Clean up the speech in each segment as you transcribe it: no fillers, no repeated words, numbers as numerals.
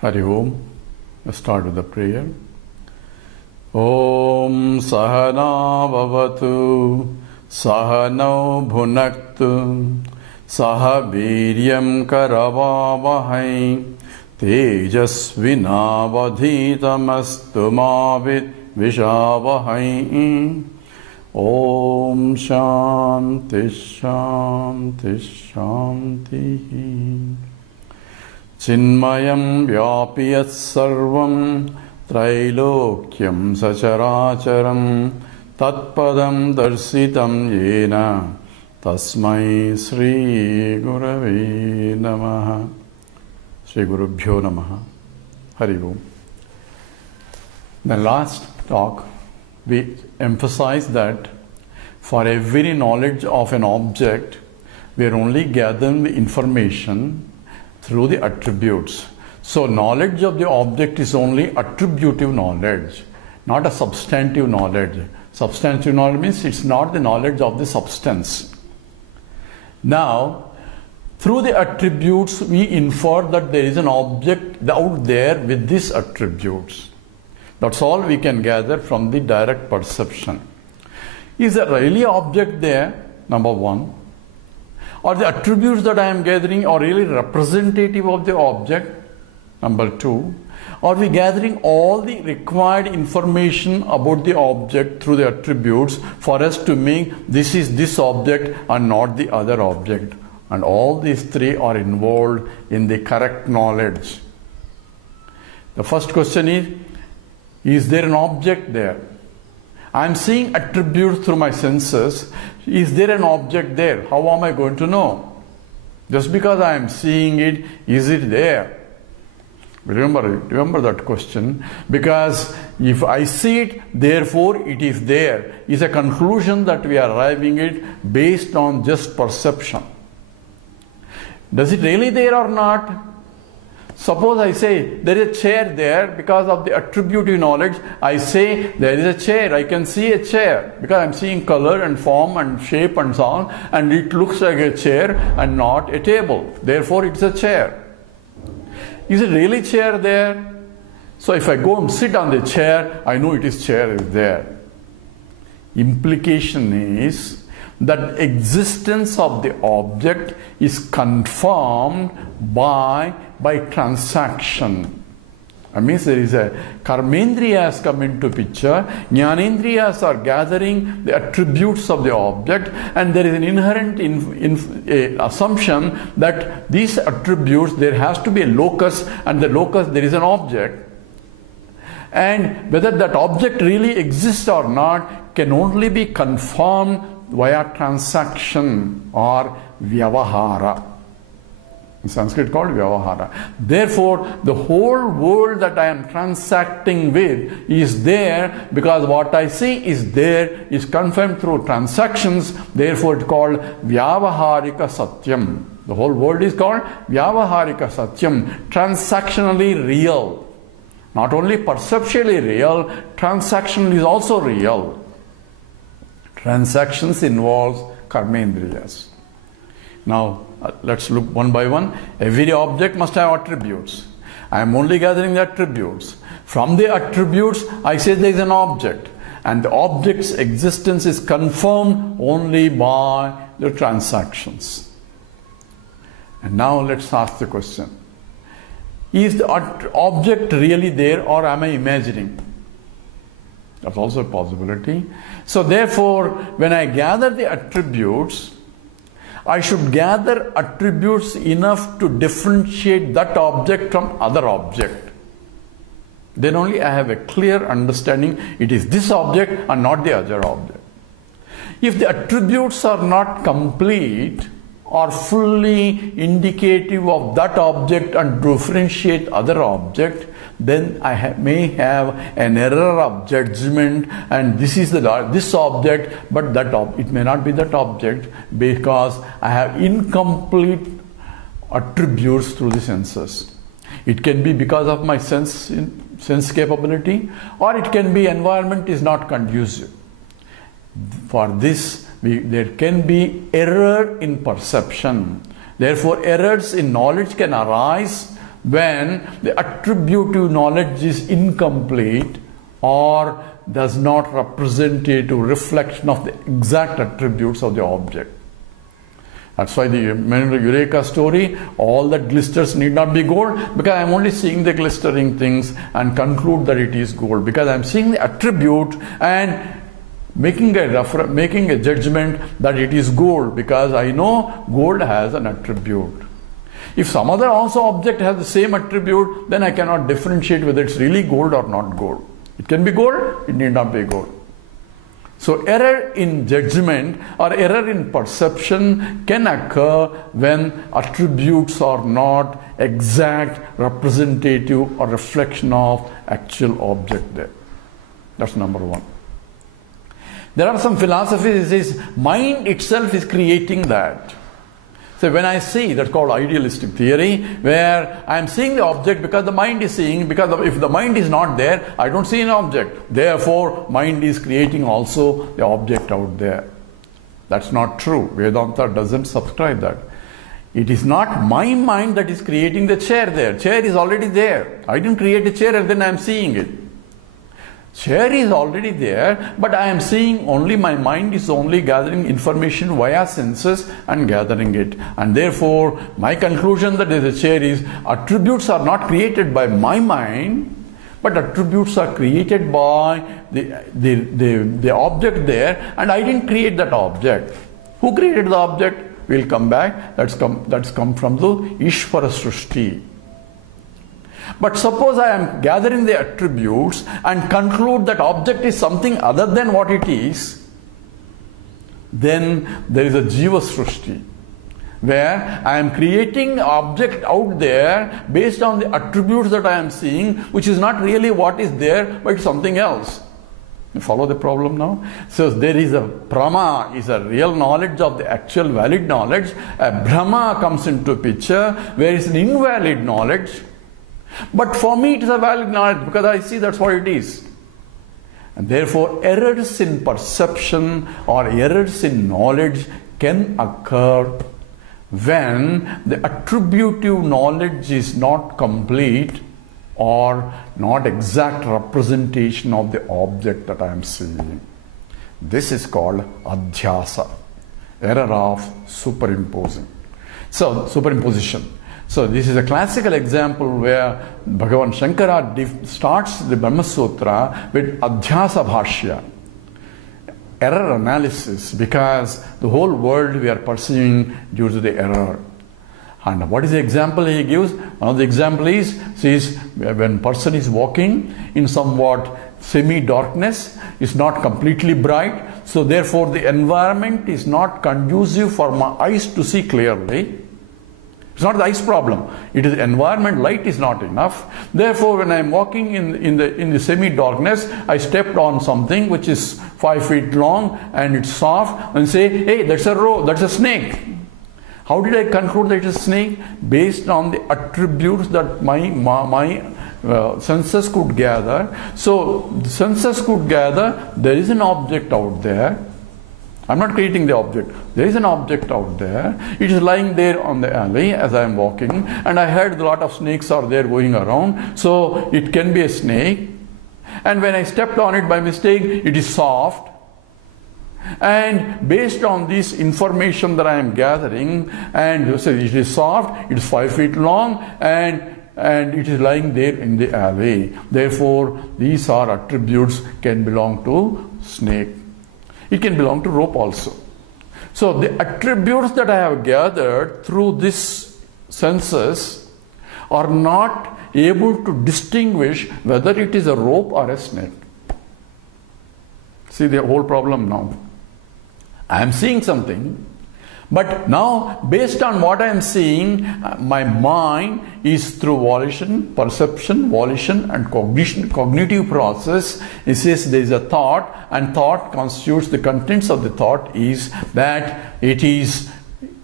Hari Om. Let's start with the prayer. Om Sahana Bhavatu Sahano Bhunaktu Saha Viryam Karavavahai Tejasvinavadhitamastu Mavit Vishavahai. Om Shanti Shanti Shanti. Chinmayam Vyapiyat Sarvam Trailokyam Sacharacharam Tatpadam Darsitam Yena Tasmai Sri Gurave Namaha. Sri Gurubhyo Namaha. Hari Om. The last talk we emphasized that for every knowledge of an object we are only gathering the information through the attributes. So knowledge of the object is only attributive knowledge, not a substantive knowledge. Substantive knowledge means it's not the knowledge of the substance. Now, through the attributes we infer that there is an object out there with these attributes. That's all we can gather from the direct perception. Is there really an object there? Number one. Or the attributes that I am gathering are really representative of the object? Number two. Are we gathering all the required information about the object through the attributes for us to make this is this object and not the other object? And all these three are involved in the correct knowledge. The first question is there an object there? I am seeing attributes through my senses. Is there an object there? How am I going to know? Just because I am seeing it, is it there? Remember that question. Because if I see it, therefore it is there, is a conclusion that we are arriving at based on just perception. Does it really there or not? Suppose I say there is a chair there because of the attributive knowledge. I say there is a chair. I can see a chair because I am seeing color and form and shape and so on, and it looks like a chair and not a table. Therefore, it's a chair. Is it really chair there? So if I go and sit on the chair, I know it is chair is there. Implication is that existence of the object is confirmed by transaction. That means there is a karmendriyas come into picture, jnanendriyas are gathering the attributes of the object, and there is an inherent assumption that these attributes, there has to be a locus, and the locus there is an object. And whether that object really exists or not can only be confirmed via transaction or vyavahara. In Sanskrit called vyavahara. Therefore, the whole world that I am transacting with is there because what I see is there, is confirmed through transactions. Therefore, it's called vyavaharika satyam. The whole world is called vyavaharika satyam, transactionally real. Not only perceptually real, transactional is also real. Transactions involves karmendriyas. Now, let's look one by one. Every object must have attributes. I am only gathering the attributes. From the attributes, I say there is an object. And the object's existence is confirmed only by the transactions. And now let's ask the question. Is the object really there or am I imagining? That's also a possibility. So therefore, when I gather the attributes, I should gather attributes enough to differentiate that object from other object. Then only I have a clear understanding it is this object and not the other object. If the attributes are not complete or fully indicative of that object and differentiate other object, then I may have an error of judgment, and this is this object, but it may not be that object because I have incomplete attributes through the senses. It can be because of my sense capability, or it can be environment is not conducive. For this, there can be error in perception. Therefore, errors in knowledge can arise when the attributive knowledge is incomplete or does not represent a reflection of the exact attributes of the object. That's why the Eureka story, all that glisters need not be gold, because I am only seeing the glistering things and conclude that it is gold, because I am seeing the attribute and making a judgment that it is gold, because I know gold has an attribute. If some other also object has the same attribute, then I cannot differentiate whether it's really gold or not gold. It can be gold, it need not be gold. So error in judgment or error in perception can occur when attributes are not exact, representative or reflection of actual object there. That's number one. There are some philosophies that says mind itself is creating that. So when I see, that's called idealistic theory, where I am seeing the object because the mind is seeing, because if the mind is not there, I don't see an object. Therefore, mind is creating also the object out there. That's not true. Vedanta doesn't subscribe that. It is not my mind that is creating the chair there. Chair is already there. I didn't create a chair and then I am seeing it. Chair is already there, but I am seeing only, my mind is only gathering information via senses and gathering it. And therefore, my conclusion that there is a chair is attributes are not created by my mind, but attributes are created by the object there, and I didn't create that object. Who created the object? We'll come back. That's come from the Ishvara Srishti. But suppose I am gathering the attributes and conclude that object is something other than what it is, then there is a Jiva Srishti, where I am creating object out there based on the attributes that I am seeing, which is not really what is there, but something else. You follow the problem now? So there is a Prama, is a real knowledge of the actual valid knowledge. A Brahma comes into picture, where it's an invalid knowledge. But for me it is a valid knowledge because I see that's what it is. And therefore errors in perception or errors in knowledge can occur when the attributive knowledge is not complete or not exact representation of the object that I am seeing. This is called adhyasa, error of superimposing. So superimposition. So this is a classical example where Bhagavan Shankara starts the Brahma Sutra with Adhyasa Bhashya, error analysis, because the whole world we are pursuing due to the error. And what is the example he gives? One of the examples is when person is walking in somewhat semi-darkness, is not completely bright, so therefore the environment is not conducive for my eyes to see clearly. It's not the eyes problem. It is environment, light is not enough. Therefore, when I am walking in the semi-darkness, I stepped on something which is 5 feet long and it's soft, and say, hey, that's a snake. How did I conclude that it is a snake? Based on the attributes that my senses could gather. So the senses could gather there is an object out there. I'm not creating the object. There is an object out there. It is lying there on the alley as I am walking, and I heard a lot of snakes are there going around. So it can be a snake. And when I stepped on it by mistake, it is soft. And based on this information that I am gathering, and so it is soft, it is 5 feet long, and it is lying there in the alley. Therefore, these are attributes can belong to snake. It can belong to rope also. So the attributes that I have gathered through these senses are not able to distinguish whether it is a rope or a snake. See the whole problem now. I am seeing something, but now based on what I am seeing, my mind is through volition, perception, volition and cognitive process. It says there is a thought, and thought constitutes the contents of the thought is that it is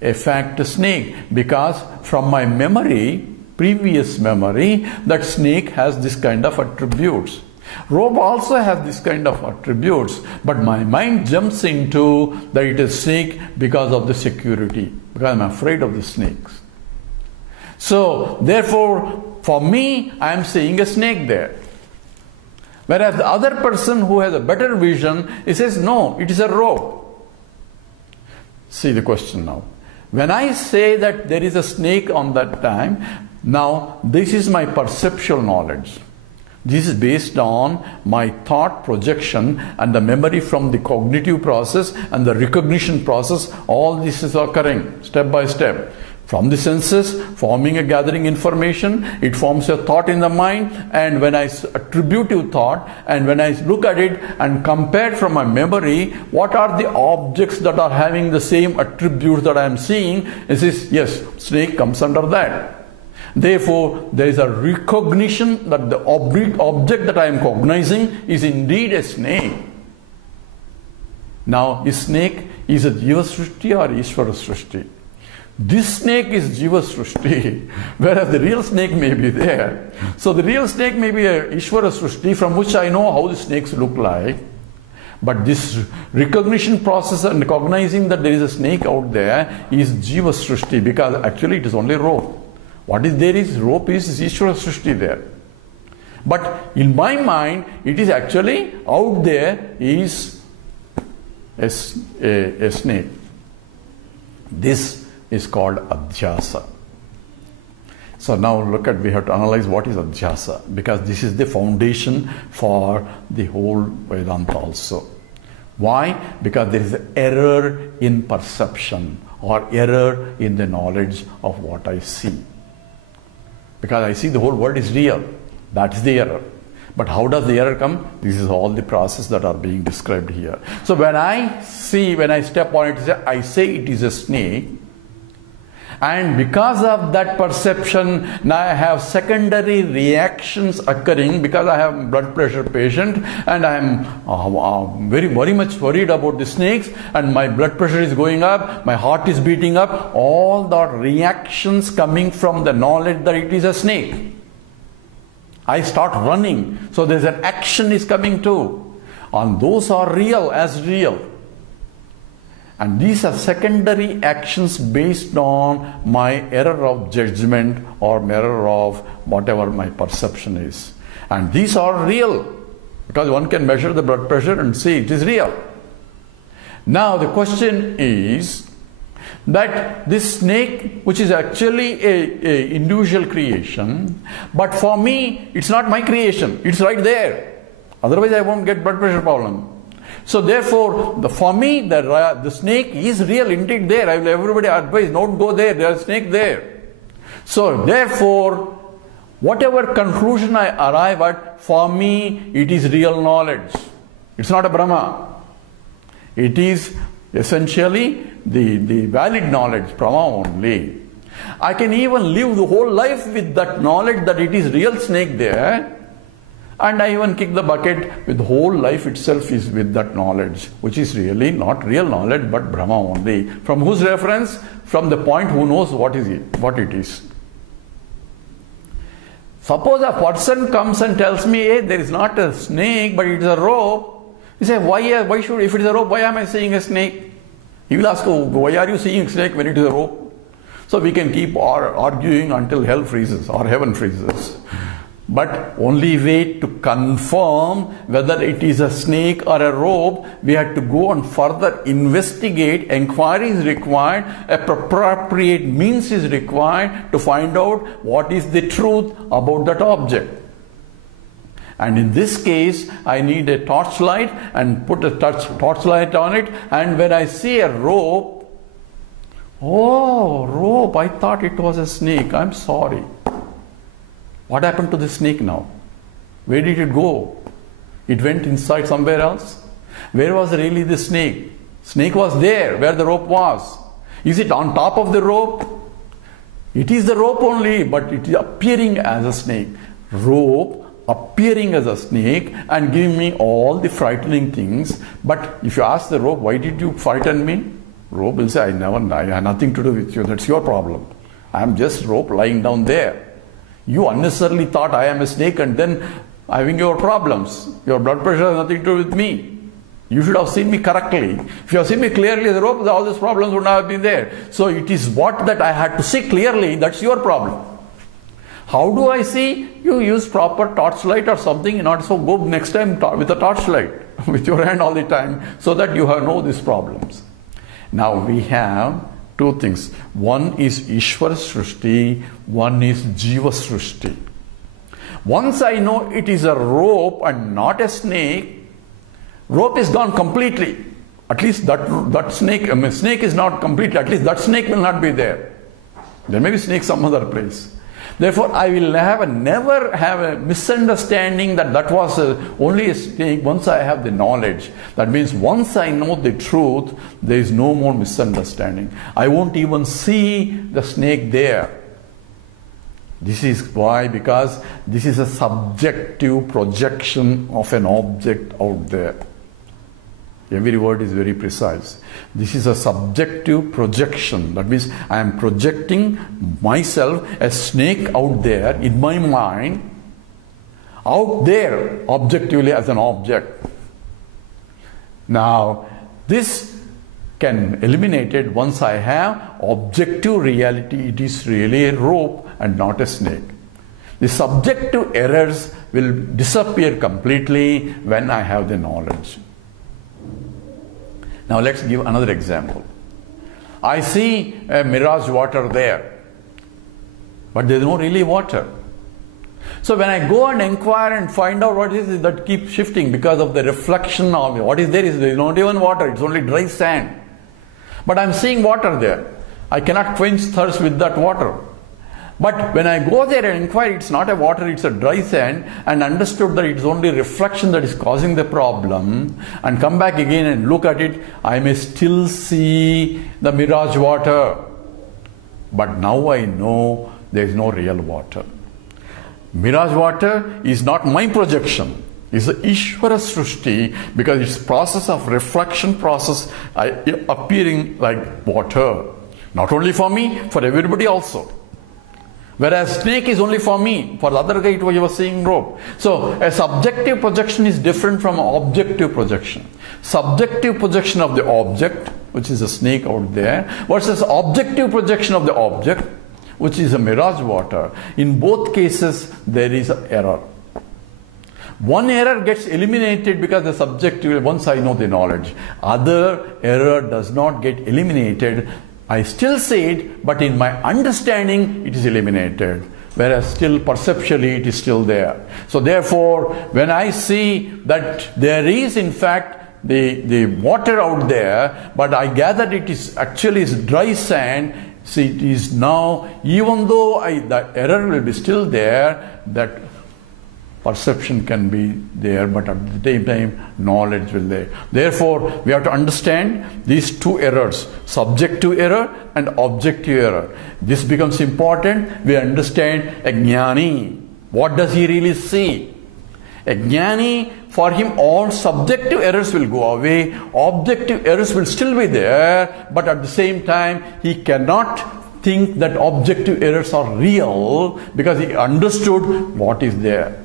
a fact a snake, because from my memory, previous memory, that snake has this kind of attributes. Rope also has this kind of attributes, but my mind jumps into that it is snake because of the security, because I am afraid of the snakes. So, therefore, for me, I am seeing a snake there. Whereas the other person who has a better vision, he says, no, it is a rope. See the question now. When I say that there is a snake on that time, now this is my perceptual knowledge. This is based on my thought projection and the memory from the cognitive process and the recognition process. All this is occurring step by step. From the senses, forming and gathering information, it forms a thought in the mind, and when I attributive thought, and when I look at it and compare from my memory, what are the objects that are having the same attributes that I am seeing? It says, yes, snake comes under that. Therefore, there is a recognition that the object that I am cognizing is indeed a snake. Now, is snake is a Jiva Srishti or Ishvara Srishti? This snake is Jiva Srishti, whereas the real snake may be there. So the real snake may be a Ishvara Srishti, from which I know how the snakes look like. But this recognition process and recognizing that there is a snake out there is Jiva Srishti, because actually it is only rope. What is there is rope is Ishvara Srishti there. But in my mind, it is actually out there is a snake. This is called adhyasa. So now look at, we have to analyze what is adhyasa, because this is the foundation for the whole Vedanta also. Why? Because there is an error in perception or error in the knowledge of what I see. Because I see the whole world is real. That is the error. But how does the error come? This is all the process that are being described here. So when I step on it, I say it is a snake. And because of that perception, now I have secondary reactions occurring, because I have blood pressure patient and I am very much worried about the snakes, and my blood pressure is going up, my heart is beating up, all the reactions coming from the knowledge that it is a snake. I start running, so there's an action is coming too, and those are real as real. And these are secondary actions based on my error of judgment or error of whatever my perception is. And these are real, because one can measure the blood pressure and see it is real. Now the question is that this snake, which is actually a individual creation, but for me it's not my creation, it's right there. Otherwise I won't get blood pressure problem. So therefore, for me, the snake is real indeed there. I will everybody advise, don't go there, there is a snake there. So therefore, whatever conclusion I arrive at, for me, it is real knowledge. It's not a Brahma. It is essentially the valid knowledge, Brahma only. I can even live the whole life with that knowledge that it is real snake there. And I even kick the bucket with the whole life itself is with that knowledge, which is really not real knowledge but Brahma only. From whose reference? From the point who knows what it is. Suppose a person comes and tells me, hey, there is not a snake but it is a rope. You say, why should, if it is a rope, why am I seeing a snake? He will ask, oh, why are you seeing a snake when it is a rope? So we can keep arguing until hell freezes or heaven freezes. But only way to confirm whether it is a snake or a rope, we had to go and further investigate. Inquiry is required, appropriate means is required to find out what is the truth about that object. And in this case, I need a torchlight and put a torchlight on it, and when I see a rope, oh, rope, I thought it was a snake, I'm sorry. What happened to the snake now? Where did it go? It went inside somewhere else? Where was really the snake? Snake was there, where the rope was. Is it on top of the rope? It is the rope only, but it is appearing as a snake. Rope appearing as a snake and giving me all the frightening things. But if you ask the rope, why did you frighten me? Rope will say, I had nothing to do with you. That's your problem. I am just rope lying down there. You unnecessarily thought I am a snake and then having your problems. Your blood pressure has nothing to do with me. You should have seen me correctly. If you have seen me clearly as a rope, all these problems would not have been there. So it is what that I had to see clearly, that's your problem. How do I see? You use proper torchlight or something in order, so go next time with a torchlight with your hand all the time so that you know these problems. Now we have two things. One is Ishvara Srishti, one is Jiva Srishti. Once I know it is a rope and not a snake, rope is gone completely. At least that snake, snake is not completely, at least that snake will not be there. There may be snake some other place. Therefore, I will never have a misunderstanding that was only a snake once I have the knowledge. That means once I know the truth, there is no more misunderstanding. I won't even see the snake there. This is why, because this is a subjective projection of an object out there. Every word is very precise. This is a subjective projection. That means I am projecting myself, a snake out there in my mind, out there objectively as an object. Now, this can eliminate it once I have objective reality. It is really a rope and not a snake. The subjective errors will disappear completely when I have the knowledge. Now let's give another example. I see a mirage water there, but there is no really water. So when I go and inquire and find out what is it that keeps shifting because of the reflection of what is there is not even water, it's only dry sand. But I am seeing water there. I cannot quench thirst with that water. But when I go there and inquire, it's not a water, it's a dry sand, and understood that it's only reflection that is causing the problem, and come back again and look at it, I may still see the mirage water. But now I know there is no real water. Mirage water is not my projection. It's the Ishvara Srishti, because it's process of reflection process appearing like water. Not only for me, for everybody also. Whereas snake is only for me, for the other guy you were seeing rope. So a subjective projection is different from an objective projection. Subjective projection of the object, which is a snake out there, versus objective projection of the object, which is a mirage water. In both cases, there is an error. One error gets eliminated because the subjective, once I know the knowledge. Other error does not get eliminated. I still see it, but in my understanding, it is eliminated. Whereas still perceptually, it is still there. So therefore, when I see that there is in fact the water out there, but I gather it is actually dry sand, see it is now, even though the error will be still there, that perception can be there, but at the same time, knowledge will be there. Therefore, we have to understand these two errors, subjective error and objective error. This becomes important. We understand a jnani. What does he really see? A jnani, for him, all subjective errors will go away. Objective errors will still be there, but at the same time, he cannot think that objective errors are real because he understood what is there.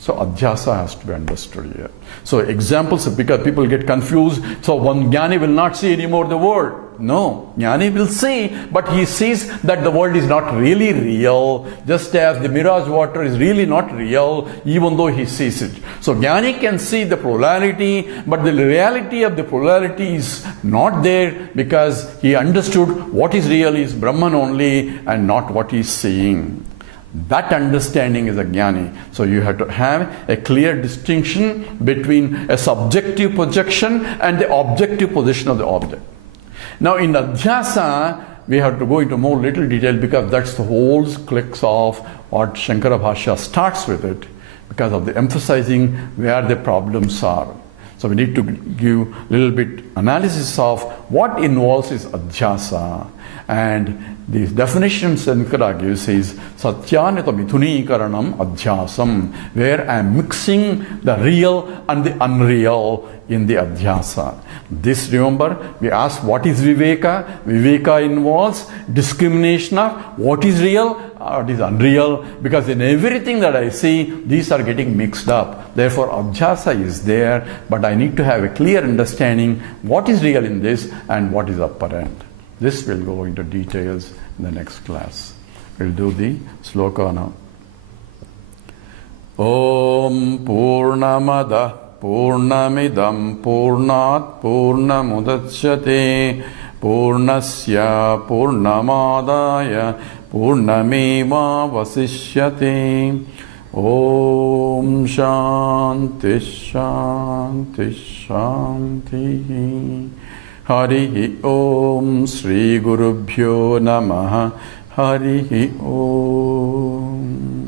So adhyasa has to be understood here. So examples, because people get confused. So one jnani will not see anymore the world. No, jnani will see, but he sees that the world is not really real, just as the mirage water is really not real, even though he sees it. So jnani can see the polarity, but the reality of the polarity is not there because he understood what is real is Brahman only and not what he is seeing. That understanding is a jnani. So you have to have a clear distinction between a subjective projection and the objective position of the object. Now in adhyasa, we have to go into more little detail because that's the whole crux of what Shankara Bhashya starts with it, because of the emphasizing where the problems are. So we need to give a little bit analysis of what involves is adhyasa. And the definition Shankara gives is Satyanita Mithuni Karanam Adhyasam, where I am mixing the real and the unreal in the adhyasa. This, remember, we ask what is Viveka? Viveka involves discrimination of what is real, what is unreal, because in everything that I see, these are getting mixed up. Therefore, adhyasa is there, but I need to have a clear understanding what is real in this and what is apparent. This will go into details in the next class. We'll do the sloka now. Om Purnamada Purnamidam Purnat Purnamudachyate Purnasya Purnamadaya Purnameva Vasishyate. Om Shanti Shanti Shanti. Hari Om Shri Gurubhyo Namaha. Hari Om.